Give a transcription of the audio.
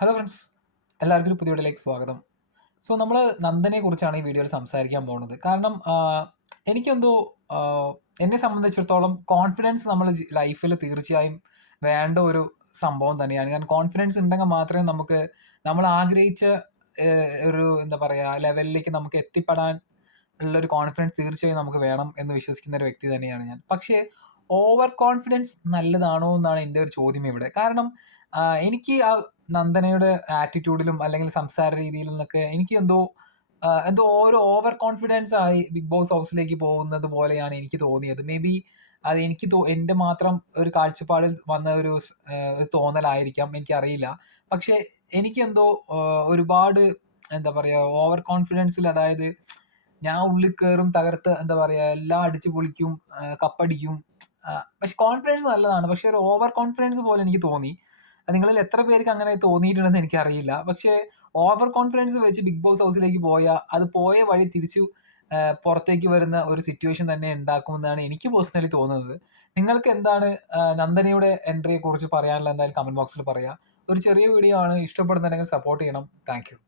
Hello friends, എല്ലാവർക്കും ഒരു പുതിയ വീഡിയോയിലേക്ക് സ്വാഗതം. സോ നമ്മൾ നന്ദനെ കുറിച്ചാണ് ഈ വീഡിയോയിൽ സംസാരിക്കാൻ പോകുന്നത്. കാരണം എനിക്കെന്തോ എന്നെ സംബന്ധിച്ചിടത്തോളം കോൺഫിഡൻസ് നമ്മൾ ലൈഫിൽ തീർച്ചയായും വേണ്ട ഒരു സംഭവം തന്നെയാണ്. കാരണം കോൺഫിഡൻസ് ഉണ്ടെങ്കിൽ മാത്രമേ നമുക്ക് നമ്മൾ ആഗ്രഹിച്ച ഒരു എന്താ പറയുക ലെവലിലേക്ക് നമുക്ക് എത്തിപ്പെടാൻ ഉള്ളൊരു കോൺഫിഡൻസ് തീർച്ചയായും നമുക്ക് വേണം എന്ന് വിശ്വസിക്കുന്ന ഒരു വ്യക്തി തന്നെയാണ് ഞാൻ. പക്ഷേ ഓവർ കോൺഫിഡൻസ് നല്ലതാണോ എന്നാണ് എൻ്റെ ഒരു ചോദ്യം ഇവിടെ. കാരണം എനിക്ക് നന്ദനയുടെ ആറ്റിറ്റ്യൂഡിലും അല്ലെങ്കിൽ സംസാര രീതിയിൽ നിന്നൊക്കെ എനിക്ക് എന്തോ ഒരു ഓവർ കോൺഫിഡൻസ് ആയി ബിഗ് ബോസ് ഹൗസിലേക്ക് പോകുന്നത് പോലെയാണ് എനിക്ക് തോന്നിയത്. മേ ബി അത് എനിക്ക് എൻ്റെ മാത്രം ഒരു കാഴ്ചപ്പാടിൽ വന്ന ഒരു തോന്നലായിരിക്കാം. എനിക്കറിയില്ല. പക്ഷേ എനിക്കെന്തോ ഒരുപാട് എന്താ പറയാ ഓവർ കോൺഫിഡൻസിൽ, അതായത് ഞാൻ ഉള്ളിൽ കേറും, തകർത്ത് എന്താ പറയാ എല്ലാം അടിച്ചു പൊളിക്കും, കപ്പടിക്കും. പക്ഷെ കോൺഫിഡൻസ് നല്ലതാണ്. പക്ഷെ ഒരു ഓവർ കോൺഫിഡൻസ് പോലെ എനിക്ക് തോന്നി. അത് നിങ്ങളിൽ എത്ര പേർക്ക് അങ്ങനെ തോന്നിയിട്ടുണ്ടെന്ന് എനിക്കറിയില്ല. പക്ഷേ ഓവർ കോൺഫിഡൻസ് വെച്ച് ബിഗ് ബോസ് ഹൗസിലേക്ക് പോയാൽ അത് പോയ വഴി തിരിച്ചു പുറത്തേക്ക് വരുന്ന ഒരു സിറ്റുവേഷൻ തന്നെ ഉണ്ടാക്കുമെന്നാണ് എനിക്ക് പേഴ്സണലി തോന്നുന്നത്. നിങ്ങൾക്ക് എന്താണ് നന്ദനയുടെ എൻട്രിയെ കുറിച്ച് പറയാനുള്ളത്? എന്തായാലും കമന്റ് ബോക്സിൽ പറയാം. ഒരു ചെറിയ വീഡിയോ ആണ്. ഇഷ്ടപ്പെടുന്നുണ്ടെങ്കിൽ സപ്പോർട്ട് ചെയ്യണം. Thank you.